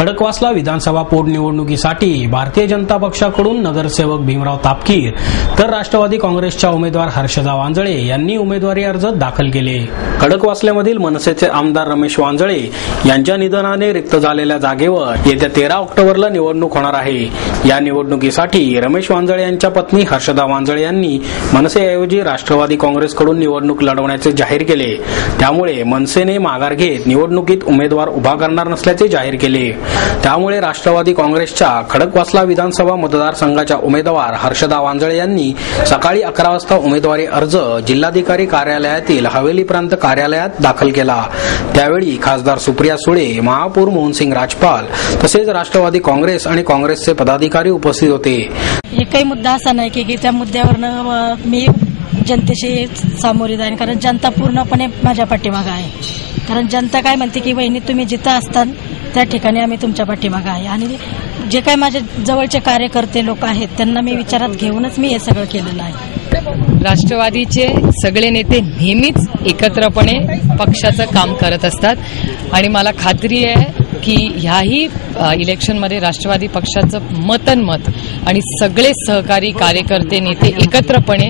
खडकवासला विधानसभा पोटनिवडणुकीसाठी भारतीय जनता पक्षाकडून नगरसेवक भीमराव तापकीर तर राष्ट्रवादी काँग्रेसच्या उमेदवार हर्षदा वांजळे यांनी उमेदवारी अर्ज दाखल केले। खडकवासल्यामधील मनसेचे आमदार रमेश वांजळे यांच्या निधनाने रिक्त झालेल्या जागेवर येत्या 13 ऑक्टोबरला निवडणूक होणार आहे। या निवडणुकीसाठी रमेश वांजळे यांच्या पत्नी हर्षदा वांजळे यांनी मनसेऐवजी राष्ट्रवादी काँग्रेसकडून निवडणूक लढवण्याचे जाहीर केले। त्यामुळे मनसेने माघार घेत निवडणुकीत उमेदवार उभा करणार नसल्याचे जाहीर केले। त्यामुळे राष्ट्रवादी काँग्रेसच्या खडकवासला विधानसभा मतदारसंघाच्या उमेदवार हर्षदा वांजळे यांनी सकाळी 11 वाजता उमेदवारी अर्ज जिल्हाधिकारी कार्यालयातील हवेली प्रांत कार्यालयात दाखल केला। त्यावेळी खासदार सुप्रिया सुळे, महापौर मोहनसिंग राजपाल तसेच राष्ट्रवादी काँग्रेस आणि काँग्रेसचे पदाधिकारी उपस्थित होते। एकही मुद्दा असा नाही की त्या मुद्द्यावरनं मी जनतेशी सामोरी जाईन, कारण जनता पूर्णपणे माझ्या पाठीमागे आहे। कारण जनता काय म्हणते की बहिणी तुम्ही जिथं असता त्या ठिकाणी आम्ही तुमच्या पाठीमागे आहे आणि जे काही माझ्या जवळचे कार्यकर्ते लोक आहेत त्यांना मी विचारात घेऊनच मी हे सगळं केलेलं आहे। राष्ट्रवादीचे सगळे नेते नेहमीच एकत्रपणे पक्षाचं काम करत असतात आणि मला खात्री आहे की ह्याही इलेक्शनमध्ये राष्ट्रवादी पक्षाचं मतनमत आणि सगळे सहकारी कार्यकर्ते नेते एकत्रपणे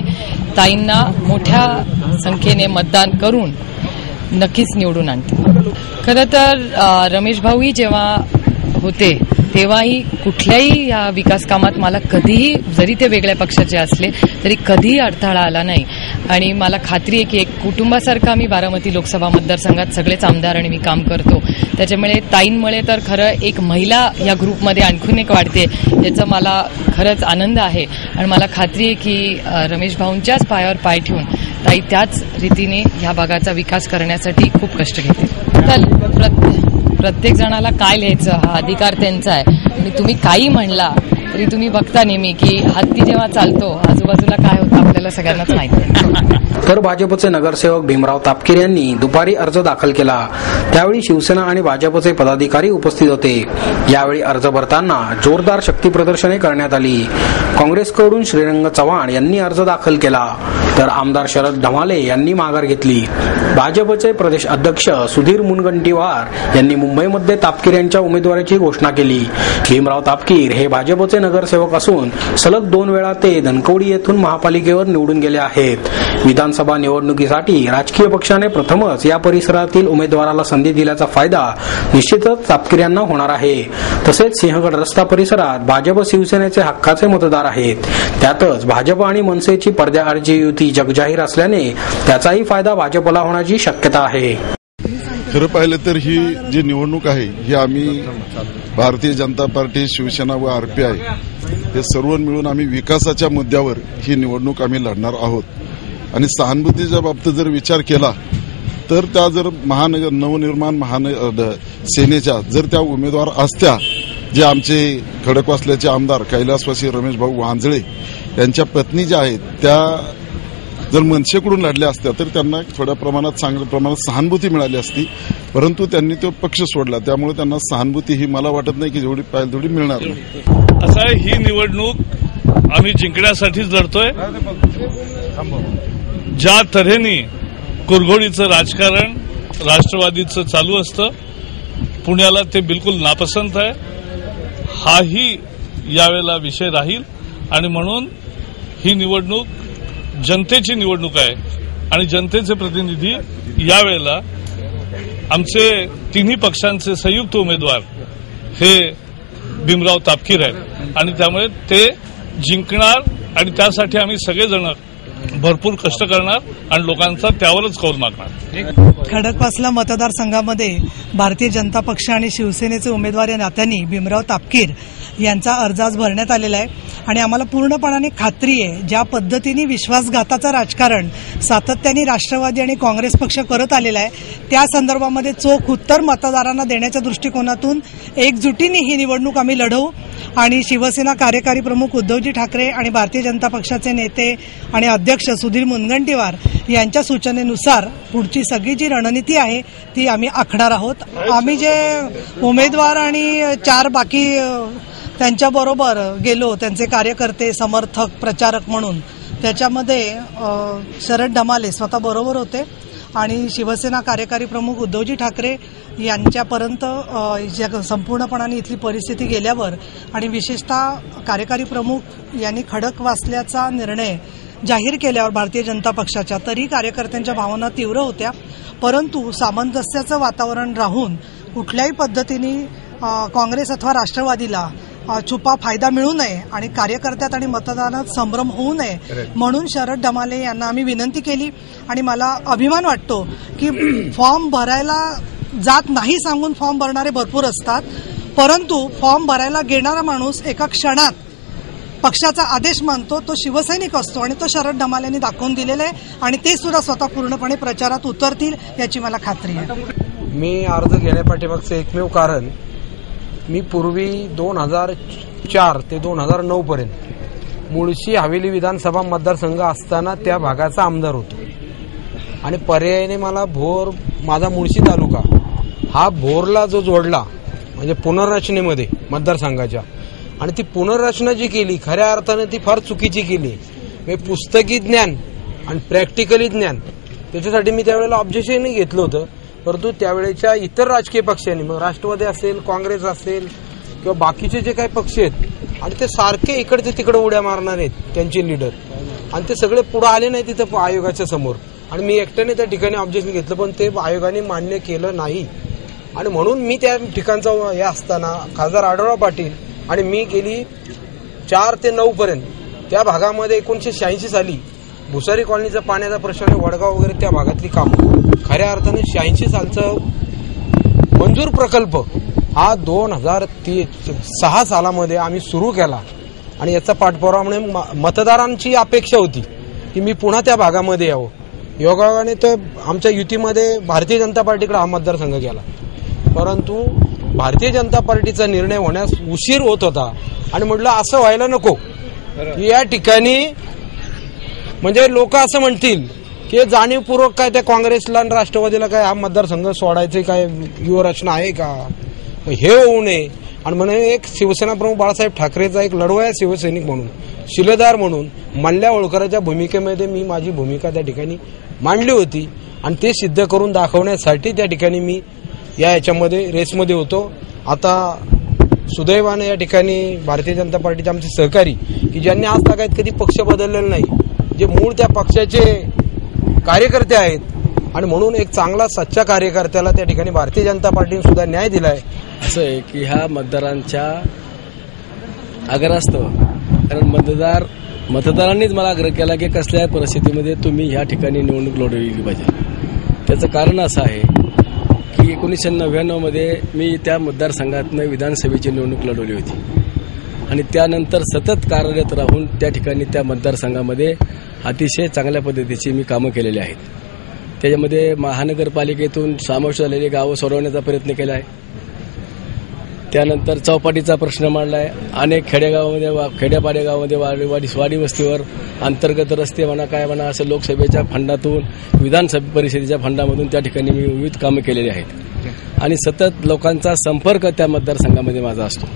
ताईंना मोठ्या संख्येने मतदान करून नक्कीच निवडून आणतील। खरं तर रमेश भाऊही जेव्हा होते तेव्हाही कुठल्याही या विकास कामात मला कधीही, जरी ते वेगळ्या पक्षाचे असले तरी कधीही अडथळा आला नाही आणि मला खात्री आहे की एक कुटुंबासारखं आम्ही बारामती लोकसभा मतदारसंघात सगळेच आमदार आणि मी काम करतो। त्याच्यामुळे ताईंमुळे तर खरं एक महिला या ग्रुपमध्ये आणखीन एक वाढते याचा मला खरंच आनंद आहे आणि मला खात्री आहे की रमेश भाऊंच्याच पायावर पाय ठेवून ताई त्याच रीतीने ह्या भागाचा विकास करण्यासाठी खूप कष्ट घेते। तर प्रत्येक जणाला काय लिहायचं हा अधिकार त्यांचा आहे आणि तुम्ही काही म्हणला तरी तुम्ही बघता नेहमी की हत्ती जेव्हा चालतो आजूबाजूला काय होतं आपल्याला सगळ्यांनाच माहिती आहे। तर भाजपचे नगरसेवक भीमराव तापकीर यांनी दुपारी अर्ज दाखल केला। त्यावेळी शिवसेना आणि भाजपचे पदाधिकारी उपस्थित होते। यावेळी अर्ज भरताना जोरदार शक्ती प्रदर्शने करण्यात आली। काँग्रेसकडून श्रीरंग चव्हाण यांनी अर्ज दाखल केला तर आमदार शरद ढमाले यांनी माघार घेतली। भाजपचे प्रदेश अध्यक्ष सुधीर मुनगंटीवार यांनी मुंबईमध्ये तापकीर यांच्या उमेदवारीची घोषणा केली। भीमराव तापकीर हे भाजपचे नगरसेवक असून सलग 2 वेळा ते धनकवडी येथून महापालिकेवर निवडून गेले आहेत। विधानसभा निवडणुकीसाठी राजकीय पक्षाने प्रथमच या परिसरातील उमेदवाराला संधी दिल्याचा फायदा निश्चितच तापकीर यांना होणार आहे। तसेच सिंहगड रस्ता परिसरात भाजप शिवसेनेचे हक्काचे मतदार आहेत। त्यातच भाजप आणि मनसेची पडद्याआडची युती जगजाहीर असल्याने त्याचाही फायदा भाजपला होण्याची शक्यता आहे। खरं पाहिलं तर ही जी निवडणूक आहे ही आम्ही भारतीय जनता पार्टी, शिवसेना व आरपीआय हे सर्व मिळून आम्ही विकासाच्या मुद्द्यावर ही निवडणूक आम्ही लढणार आहोत आणि सहानुभूतीच्या बाबतीत जर विचार केला तर त्या जर नवनिर्माण सेनेच्या जर त्या उमेदवार असत्या जे आमचे खडकवासल्याचे आमदार कैलासवासी रमेश भाऊ वांजळे यांच्या पत्नी ज्या आहेत त्या जर मनसेकडून लढल्या असत्या तर त्यांना थोड्या प्रमाणात चांगल्या प्रमाणात सहानुभूती मिळाली असती, परंतु त्यांनी तो पक्ष सोडला त्यामुळे त्यांना सहानुभूती ही मला वाटत नाही की जेवढी पाहिजे तेवढी मिळणार नाही। असं आहे, ही निवडणूक आम्ही जिंकण्यासाठीच लढतोय। ज्या तऱ्हेने कुरघोडीचं राजकारण राष्ट्रवादीचं चालू असतं पुण्याला ते बिलकुल नापसंत आहे। हाही यावेळेला विषय राहील आणि म्हणून ही निवडणूक जनतेची निवडणूक आहे आणि जनतेचे प्रतिनिधी यावेळेला आमचे तिन्ही पक्षांचे संयुक्त उमेदवार हे भीमराव तापकीर आहेत आणि त्यामुळे ते जिंकणार आणि त्यासाठी आम्ही सगळेजण भरपूर कष्ट करणार आणि लोकांचा त्यावरच कौल मागणार। खडकवासला मतदारसंघामध्ये भारतीय जनता पक्ष आणि शिवसेनेचे उमेदवार या नात्याने भीमराव तापकीर यांचा अर्ज आज भरण्यात आलेला आहे आणि आम्हाला पूर्णपणाने खात्री आहे ज्या पद्धतीने विश्वासघाताचं राजकारण सातत्याने राष्ट्रवादी आणि काँग्रेस पक्ष करत आलेला आहे त्या संदर्भामध्ये चोख उत्तर मतदारांना देण्याच्या दृष्टिकोनातून एकजुटीने ही निवडणूक आम्ही लढवू आणि शिवसेना कार्यकारी प्रमुख उद्धवजी ठाकरे आणि भारतीय जनता पक्षाचे नेते आणि अध्यक्ष सुधीर मुनगंटीवार यांच्या सूचनेनुसार पुढची सगळी जी रणनीती आहे ती आम्ही आखणार आहोत। आम्ही जे उमेदवार आणि 4 बाकी त्यांच्याबरोबर गेलो त्यांचे कार्यकर्ते समर्थक प्रचारक म्हणून त्याच्यामध्ये शरद ढमाले स्वतः बरोबर होते आणि शिवसेना कार्यकारी प्रमुख उद्धवजी ठाकरे यांच्यापर्यंत संपूर्णपणाने इथली परिस्थिती गेल्यावर आणि विशेषतः कार्यकारी प्रमुख यांनी खडकवासल्याचा निर्णय जाहीर केल्यावर भारतीय जनता पक्षाच्या तरी कार्यकर्त्यांच्या भावना तीव्र होत्या, परंतु सामंजस्याचं वातावरण राहून कुठल्याही पद्धतीने काँग्रेस अथवा राष्ट्रवादीला छुपा फायदा मिळू नये आणि कार्यकर्त्यात आणि मतदानात संभ्रम होऊ नये म्हणून शरद ढमाले यांना आम्ही विनंती केली. आणि मला अभिमान वाटतो की फॉर्म भरायला जात नाही सांगून फॉर्म भरणारे भरपूर असतात, परंतु फॉर्म भरायला गेणारा माणूस एका क्षणात पक्षाचा आदेश मानतो, तो शिवसैनिक असतो आणि तो शरद ढमाले यांनी दाखवून दिलेला आहे आणि ते सुद्धा स्वतः पूर्णपणे प्रचारात उतरतील याची मला खात्री आहे. मी अर्ज घेण्यापाठीमागचं एकमेव कारण, मी पूर्वी 2004 ते 2009 पर्यंत मुळशी हवेली विधानसभा मतदारसंघ असताना त्या भागाचा आमदार होतो आणि पर्यायाने मला माझा मुळशी तालुका हा भोरला जो जोडला म्हणजे पुनर्रचनेमध्ये मतदारसंघाच्या, आणि ती पुनर्रचना जी केली खऱ्या अर्थानं ती फार चुकीची केली. म्हणजे पुस्तकी ज्ञान आणि प्रॅक्टिकली ज्ञान त्याच्यासाठी मी त्यावेळेला ऑब्जेक्शन घेतलं होतं, परंतु त्यावेळेच्या इतर राजकीय पक्षांनी, मग राष्ट्रवादी असेल, काँग्रेस असेल किंवा बाकीचे जे काही पक्ष आहेत आणि ते सारखे इकडचे तिकडे उड्या मारणार आहेत त्यांचे लीडर, आणि ते सगळे पुढे आले नाही तिथं आयोगाच्या समोर, आणि मी एकट्याने त्या ठिकाणी ऑब्जेक्शन घेतलं पण ते आयोगाने मान्य केलं नाही. आणि म्हणून मी त्या ठिकाणचा हे असताना खासदार आढळराव पाटील आणि मी गेली 4 ते 9 पर्यंत त्या भागामध्ये 1986 साली भुसारी कॉलनीचा पाण्याचा प्रश्न, वडगाव वगैरे त्या भागातली कामं खऱ्या अर्थाने 86 सालचं मंजूर प्रकल्प हा 2006 सालामध्ये आम्ही सुरू केला. आणि याचा पाठपुरावा म्हणून मतदारांची अपेक्षा होती की मी पुन्हा त्या भागामध्ये यावं. योगायोगाने तर आमच्या युतीमध्ये भारतीय जनता पार्टीकडे हा मतदारसंघ गेला, परंतु भारतीय जनता पार्टीचा निर्णय होण्यास उशीर होत होता आणि म्हटलं असं व्हायला नको की या ठिकाणी म्हणजे लोक असं म्हणतील की जाणीवपूर्वक काय त्या काँग्रेसला आणि राष्ट्रवादीला काय हा मतदारसंघ सोडायचे काय व्यूहरचना आहे का, हे होऊ नये. आणि म्हणून एक शिवसेना प्रमुख बाळासाहेब ठाकरेचा एक लढवया शिवसैनिक म्हणून, शिलेदार म्हणून मल्ल्या होळकरांच्या भूमिकेमध्ये मी माझी भूमिका त्या ठिकाणी मांडली होती आणि ते सिद्ध करून दाखवण्यासाठी त्या ठिकाणी मी याच्यामध्ये रेसमध्ये होतो. आता सुदैवाने या ठिकाणी भारतीय जनता पार्टीचे आमचे सहकारी की ज्यांनी आज तागायत कधी पक्ष बदललेला नाही, जे मूळ त्या पक्षाचे कार्यकर्ते आहेत, आणि म्हणून एक चांगला सच्चा कार्यकर्त्याला त्या ठिकाणी भारतीय जनता पार्टीने सुद्धा न्याय दिलाय. असं आहे की ह्या मतदारांच्या आग्रहास्तव, कारण मतदारांनीच मला आग्रह केला की कसल्याही परिस्थितीमध्ये तुम्ही ह्या ठिकाणी निवडणूक लढवली पाहिजे. त्याचं कारण असं आहे की 1999 मध्ये मी त्या मतदारसंघातनं विधानसभेची निवडणूक लढवली होती आणि त्यानंतर सतत कार्यरत राहून त्या ठिकाणी त्या मतदारसंघामध्ये अतिशय चांगल्या पद्धतीची मी कामं केलेली आहेत. त्याच्यामध्ये महानगरपालिकेतून समावेश झालेली गावं सोडवण्याचा प्रयत्न केला आहे. त्यानंतर चौपाटीचा प्रश्न मांडला आहे. अनेक खेड्यापाड्या गावामध्ये वाडी वस्तीवर अंतर्गत रस्ते म्हणा काय म्हणा असं लोकसभेच्या फंडातून, विधानसभा परिषदेच्या फंडामधून त्या ठिकाणी मी विविध कामं केलेली आहेत आणि सतत लोकांचा संपर्क त्या मतदारसंघामध्ये माझा असतो.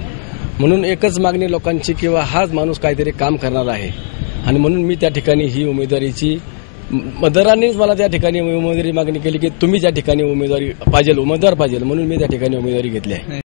म्हणून एकच मागणी लोकांची किंवा हाच माणूस काहीतरी काम करणार आहे आणि म्हणून मी त्या ठिकाणी ही उमेदवारीची, मतदारांनीच मला त्या ठिकाणी उमेदवारी मागणी केली की तुम्ही त्या ठिकाणी उमेदवार पाहिजे म्हणून मी त्या ठिकाणी उमेदवारी घेतली आहे.